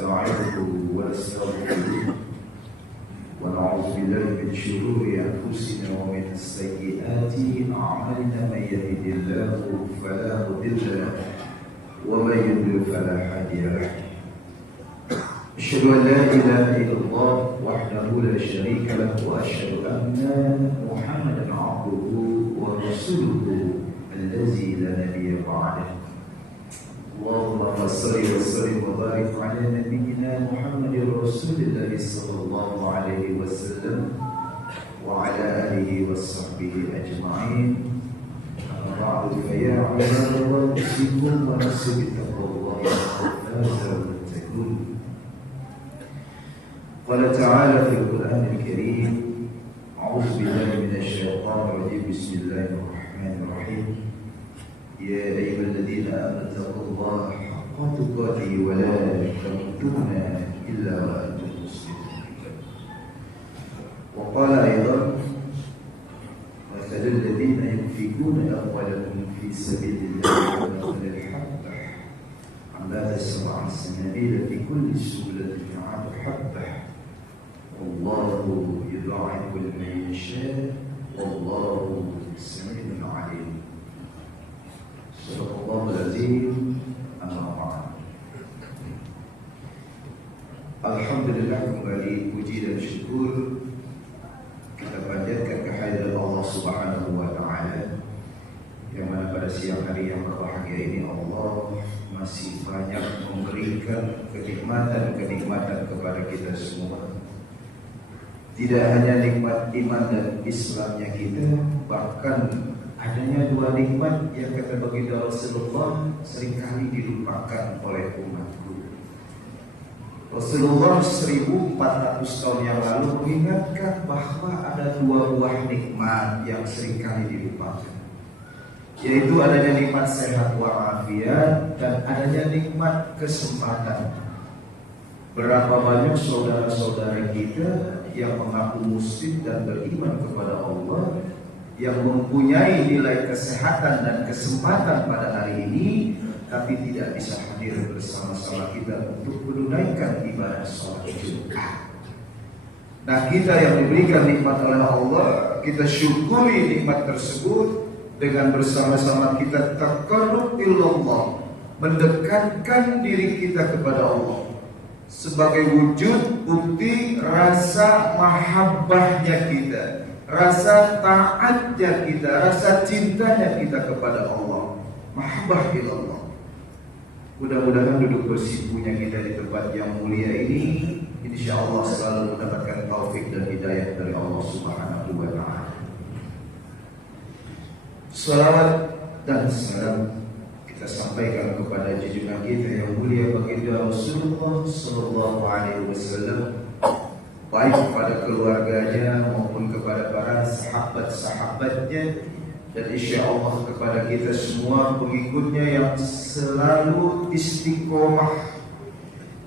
ونستعينه ونستغفره ونعوذ بالله من شرور أنفسنا ومن سيئات أعمالنا من يهده الله فلا مضل له ومن يضلل فلا هادي له أشهد أن لا إله إلا الله وحده لا شريك له وأشهد أن محمدا عبده ورسوله الذي لا نبي بعده اللهم صل وسلم وبارك على نبينا محمد رسول الله صلى الله عليه وسلم وعلى آله وصحبه أجمعين أما بعد فيا عباد الله أوصيكم ونفسي بتقوى الله فاز المتقون قال تعالى في القرآن الكريم أعوذ بالله من الشيطان الرجيم بسم الله الرحمن الرحيم يا أيها الذين آمنوا اتقوا الله حق تقاته ولا تموتن إلا وأنتم مسلمون وقال أيضا مثل الذين ينفقون أموالهم في سبيل الله كمثل الحبة أنبت سبع سنابل في كل سبلة مئة حبة والله يضاعف لمن يشاء والله سميع عليم Sadaqallahul amma ba'd. Alhamdulillah, kembali puji dan syukur kita panjatkan kehadiran Allah Subhanahu wa taala yang mana pada siang hari yang berbahagia ini Allah masih banyak memberikan kenikmatan-kenikmatan kepada kita semua. Tidak hanya nikmat iman dan Islamnya kita, bahkan adanya dua nikmat yang kata baginda Rasulullah seringkali dilupakan oleh umatku. Rasulullah 1400 tahun yang lalu mengingatkan bahwa ada dua buah nikmat yang seringkali dilupakan, yaitu adanya nikmat sehat walafiat dan adanya nikmat kesempatan. Berapa banyak saudara-saudara kita yang mengaku muslim dan beriman kepada Allah yang mempunyai nilai kesehatan dan kesempatan pada hari ini, tapi tidak bisa hadir bersama-sama kita untuk menunaikan ibadah sholat Jumat. Nah, kita yang diberikan nikmat oleh Allah, kita syukuri nikmat tersebut dengan bersama-sama kita taqarrub ilallah, mendekatkan diri kita kepada Allah sebagai wujud bukti rasa mahabbahnya kita, rasa taatnya kita, rasa cintanya kita kepada Allah. Mahabbah ilallah. Mudah-mudahan duduk bersikunya kita di tempat yang mulia ini insyaallah selalu mendapatkan taufik dan hidayah dari Allah Subhanahu wa taala. Salawat dan salam kita sampaikan kepada junjungan kita yang mulia baginda Rasulullah sallallahu alaihi wasallam, baik kepada keluarganya maupun kepada para sahabat-sahabatnya, dan insya Allah kepada kita semua pengikutnya yang selalu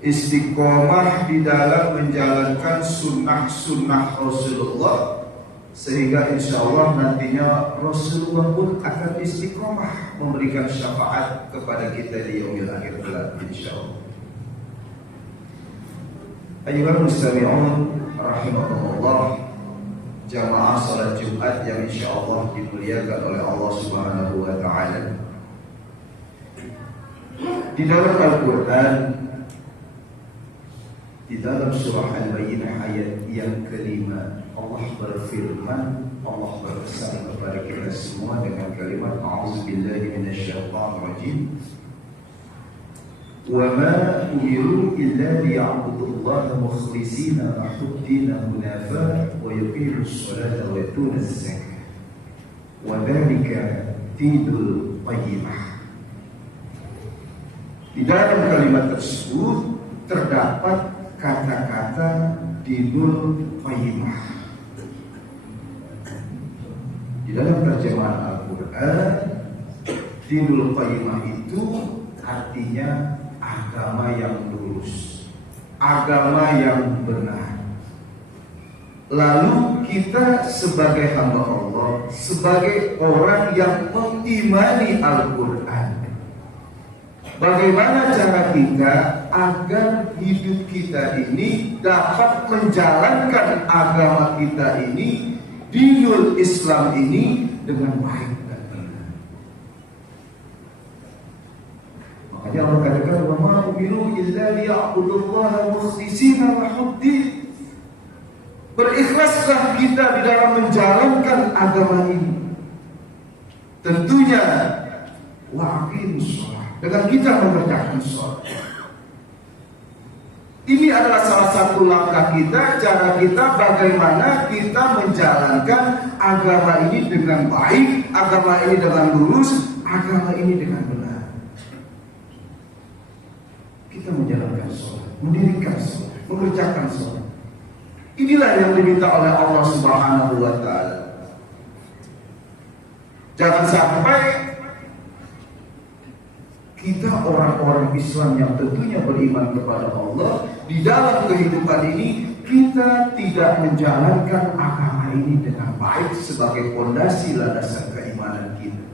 istiqomah di dalam menjalankan sunnah-sunnah Rasulullah, sehingga insya Allah nantinya Rasulullah pun akan istiqomah memberikan syafaat kepada kita di yaumil akhir kelak insya Allah. Ayyuhal mustami'un rahimakumullah, jamaah salat Jumat yang insyaallah dimuliakan oleh Allah Subhanahu wa taala. Di dalam Al-Qur'an, di dalam surah Al-Bayyinah ayat yang kelima, Allah berfirman, Allah berpesan kepada kita semua dengan kalimat a'udzubillahi minasyaitonir rajim. وَمَا أُمِرُوا إِلَّا لِيَعْبُدُوا اللَّهَ مُخْلِصِينَ لَهُ الدِّينَ حُنَفَاءَ وَيُقِيمُوا الصَّلَاةَ وَيُؤْتُونَ الزَّكَاةَ وَذَلِكَ دِينُ الْقَيِّمَةِ. Di dalam kalimat tersebut terdapat kata-kata dinul qayyimah. Di dalam terjemahan Al-Quran, dinul qayyimah itu artinya agama yang lurus, agama yang benar. Lalu kita sebagai hamba Allah, sebagai orang yang mengimani Al-Quran, bagaimana cara kita agar hidup kita ini dapat menjalankan agama kita ini, dinul Islam ini dengan baik dan benar. Makanya Allah katakan, "Wa ma umiru illa liya'budullaha mukhlishina lahuddin." Berikhlaslah kita di dalam menjalankan agama ini. Tentunya waqimus shalah, dengan kita mengerjakan sholat. Ini adalah salah satu langkah kita, cara kita bagaimana kita menjalankan agama ini dengan baik, agama ini dengan lurus, agama ini dengan benar. Kita menjalankan sholat, mendirikan sholat, mengerjakan sholat. Inilah yang diminta oleh Allah Subhanahu wa Ta'ala. Jangan sampai kita orang-orang Islam yang tentunya beriman kepada Allah, di dalam kehidupan ini kita tidak menjalankan agama ini dengan baik sebagai fondasi landasan keimanan kita.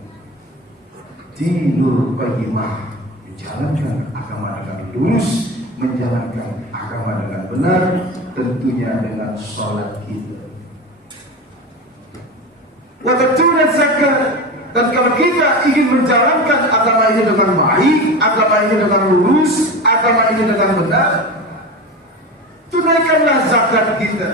Dinul qayyimah, menjalankan agama dengan lurus, menjalankan agama dengan benar, tentunya dengan sholat kita. Wa tatuna zakat. Dan kalau kita ingin menjalankan agama ini dengan baik, agama ini dengan lurus, agama ini dengan benar, tunaikanlah zakat kita.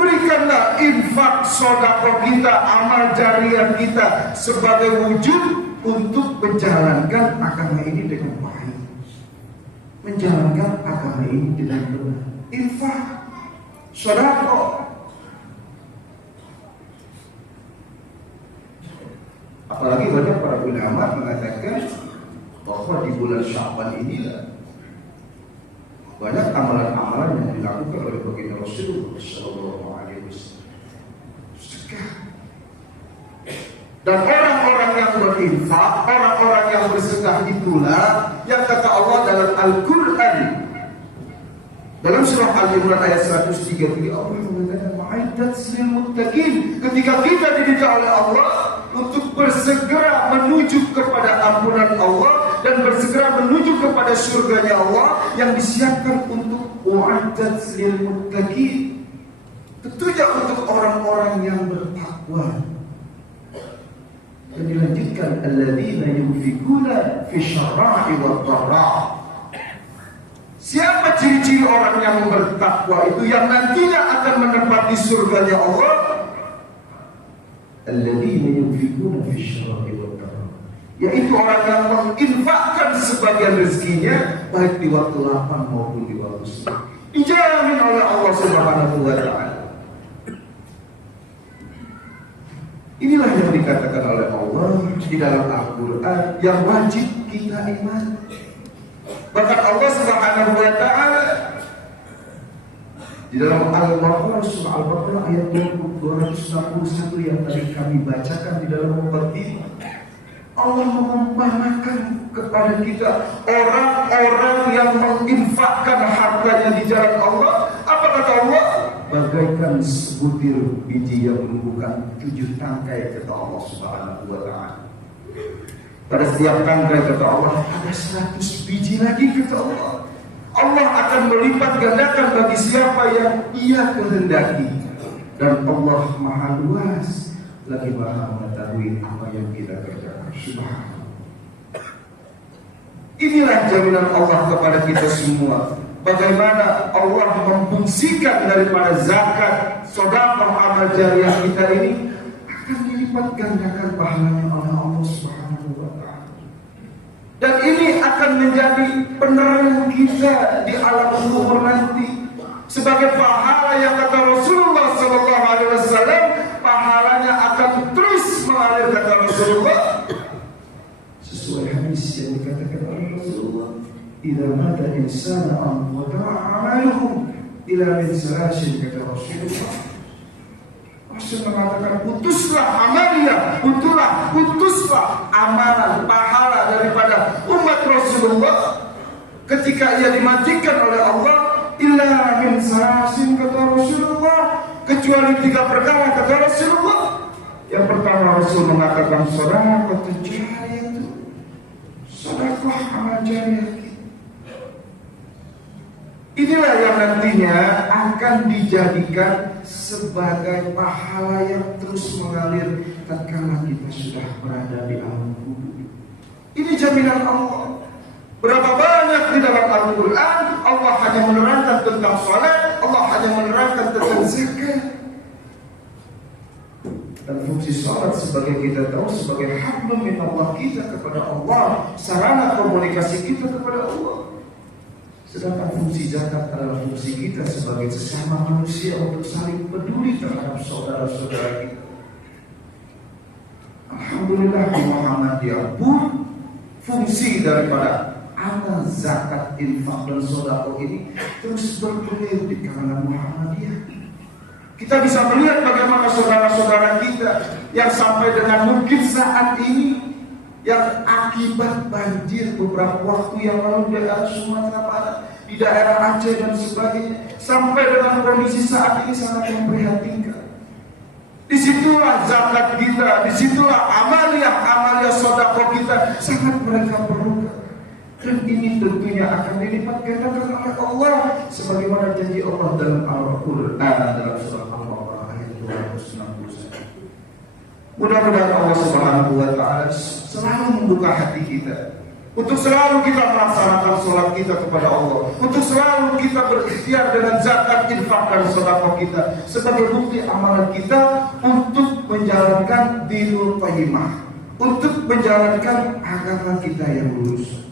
Berikanlah infak sedekah kita, amal jariah kita sebagai wujud untuk menjalankan agama ini dengan baik. Menjalankan agama ini dengan benar. Infak, sedekah. Apalagi banyak para ulama mengatakan bahwa di bulan Sya'ban inilah banyak amalan-amalan yang dilakukan oleh baginda Rasulullah SAW. Sedekah. Dan orang-orang yang berinfak, orang-orang yang bersedekah itulah yang kata Allah dalam Al-Quran, dalam surah Al-Imran ayat 103, Allah mengatakan ma'iddat lil muttaqin. Ketika kita dididik oleh Allah untuk bersegera menuju kepada ampunan Allah dan bersegera menuju kepada surganya Allah yang disiapkan untuk wa'iddat lil muttaqin, tentunya untuk orang-orang yang bertakwa. Dan dilanjutkan alladzina yunfikuna fi syarra'i wad dharra. Siapa ciri-ciri orang yang bertakwa itu yang nantinya akan menempati surganya Allah? Alladzina yunfikuna fi syarra'i wad dharra, yaitu orang yang menginfakkan sebagian rezekinya baik di waktu lapang maupun di waktu senggang. Dijamin oleh Allah Subhanahu wa Ta'ala. Inilah yang dikatakan oleh Allah di dalam Al-Quran yang wajib kita iman. Bahkan Allah Subhanahu wa Ta'ala di dalam Al-Baqarah, surah Al-Baqarah ayat 261 yang tadi kami bacakan di dalam muqaddimah, Allah mengumpamakan kepada kita orang-orang yang menginfakkan hartanya di jalan Allah. Apa kata Allah? Bagaikan sebutir biji yang menumbuhkan 7 tangkai, kata Allah Subhanahu wa Ta'ala. Pada setiap tangkai, kata Allah, ada 100 biji lagi, kata Allah. Allah akan melipat gandakan bagi siapa yang Ia kehendaki. Dan Allah Maha luas lagi Maha mengetahui apa yang kita kerjakan. Subhanallah. Inilah jaminan Allah kepada kita semua. Bagaimana Allah memfungsikan daripada zakat, sedekah, amal jariah kita ini akan dilipat gandakan pahalanya oleh Allah Subhanahu wa Ta'ala. Dan ini akan menjadi penerang kita di alam kubur nanti. Sebagai pahala yang kata Rasulullah SAW, pahalanya akan terus mengalir, kata Rasulullah. Sesuai hadis yang dikatakan oleh Rasulullah, idza mata insana anqata amaluhu ila min salasin, kata Rasulullah. Rasul mengatakan, putuslah amalnya, putuslah amalan pahala daripada umat Rasulullah ketika ia dimatikan oleh Allah, illa min salasin, kata Rasulullah, kecuali 3 perkara, kata Rasulullah. Yang pertama Rasul mengatakan sedekah jariyah, sedekah amal jariah. Inilah yang nantinya akan dijadikan sebagai pahala yang terus mengalir tatkala kita sudah berada di alam kubur. Ini jaminan Allah. Berapa banyak di dalam Al-Quran Allah hanya menerangkan tentang salat, Allah hanya menerangkan tentang zakat. Dan fungsi salat sebagai kita tahu sebagai hablum minallah kita kepada Allah, sarana komunikasi kita kepada Allah. Sedangkan fungsi zakat adalah fungsi kita sebagai sesama manusia untuk saling peduli terhadap saudara-saudara kita. Alhamdulillah di Muhammadiyah pun fungsi daripada amal zakat, infak dan sedekah ini terus bergulir di kalangan Muhammadiyah. Kita bisa melihat bagaimana saudara-saudara kita yang sampai dengan mungkin saat ini yang akibat banjir beberapa waktu yang lalu di daerah Sumatera Barat, di daerah Aceh dan sebagainya, sampai dengan kondisi saat ini sangat memprihatinkan. Disitulah zakat kita, disitulah amalia sedekah kita sangat mereka perlukan. Dan ini tentunya akan dilipat gandakan oleh Allah sebagaimana janji Allah dalam Al-Quran dalam surah Al-Baqarah ayat 261. Mudah-mudahan Allah Subhanahu wa taala selalu membuka hati kita untuk selalu kita melaksanakan sholat kita kepada Allah, untuk selalu kita berikhtiar dengan zakat, infak dan sedekah kita sebagai bukti amalan kita untuk menjalankan dinul qayyimah, untuk menjalankan agama kita yang lurus.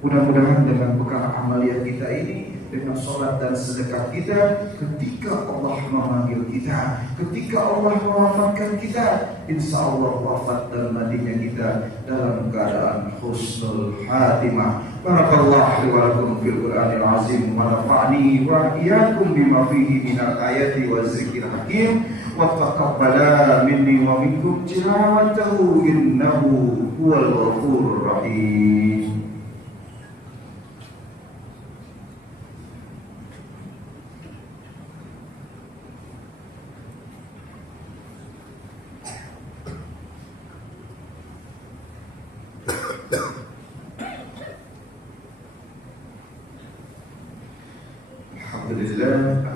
Mudah-mudahan dengan bekal amalia kita ini, dengan sholat dan sedekah kita, ketika Allah memanggil kita, ketika Allah mewafatkan kita, insya Allah wafat dan matinya kita dalam keadaan husnul khatimah. Barakallahu li wa lakum fil Qur'anil azim wa nafa'ani wa iyyakum bima fihi minal ayati wa zikril hakim wa taqabbala minni wa minkum tilawatahu innahu huwal ghafurur rahim.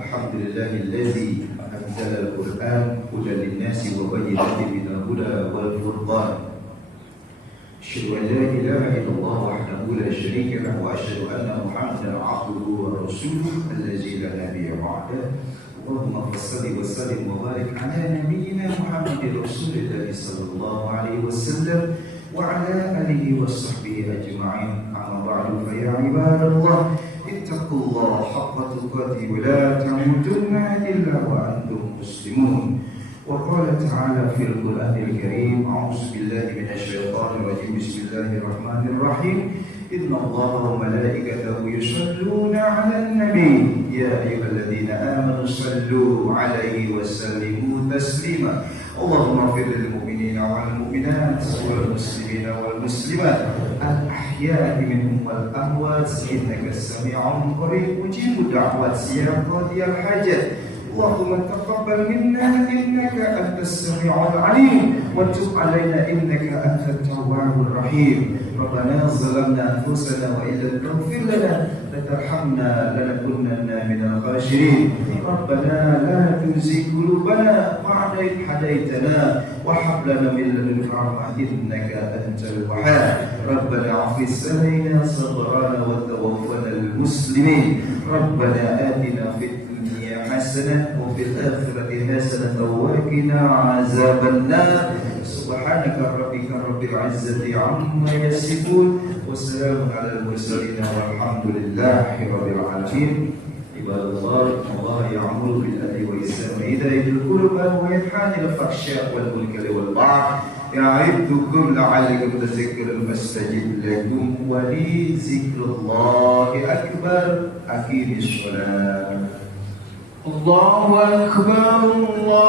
Alhamdulillahilladzi anzala al-Qur'an hudan lin-nasi wa bayyinatin minal huda wal furqan. Asyhadu an la ilaha illallah wahdahu la syarika lahu wa asyhadu anna Muhammadan 'abduhu wa rasuluhu allazi la nabiyya ba'dahu. Allahumma shalli wa sallim wa barik ala nabiyyina Muhammadin Rasulillah sallallahu alaihi wasallam wa ala alihi wa sahbihi ajma'in. Amma ba'du, fa ya ibadallah ittaqullaha haqqa tuqatih wa la tamutunna illa wa antum muslimun. Wa qala ta'ala fil Qur'anil Karim, a'udzu billahi minasy syaithanir rajim, bismillahir rahim. Inna Allaha wa malaikatahu yusholluna 'alan nabi ya ayyuhalladzina amanu shallu 'alaihi wa sallimu taslima. Allahumma ighfir lil mu'minina wal mu'minat wal muslimina wal muslimat al ahya'i minhum wal amwat innaka sami'un qarib mujibud da'wat ya qadiyal hajat. Allahumma taqabbal minna innaka antas sami'ul 'alim wa tub 'alaina innaka antat tawwabur rahim. Rabbana zalamna anfusana wa illam taghfir lana latarhamna lanakunanna minal khasirin. Rabbana la tuzigh qulubana ba'da idh hadaytana wa hab lana min ladunka rahmah innaka antal wahhab. Rabbana 'afis 'alaina sabrana wa tawaffana muslimin. Rabbana atina fid حسنة وفي الآخرة حسنة وقنا عذاب النار. سبحانك ربك رب العزة عما يصفون وسلام على المرسلين والحمد لله رب العالمين. عباد الله يأمر بالعدل والإحسان وإيتاء ذي القربى وينهى عن الفحشاء والمنكر والبغي يعظكم لعلكم تذكرون فاستجب لكم ولذكر الله أكبر. أقيموا الصلاة. الله أكبر. الله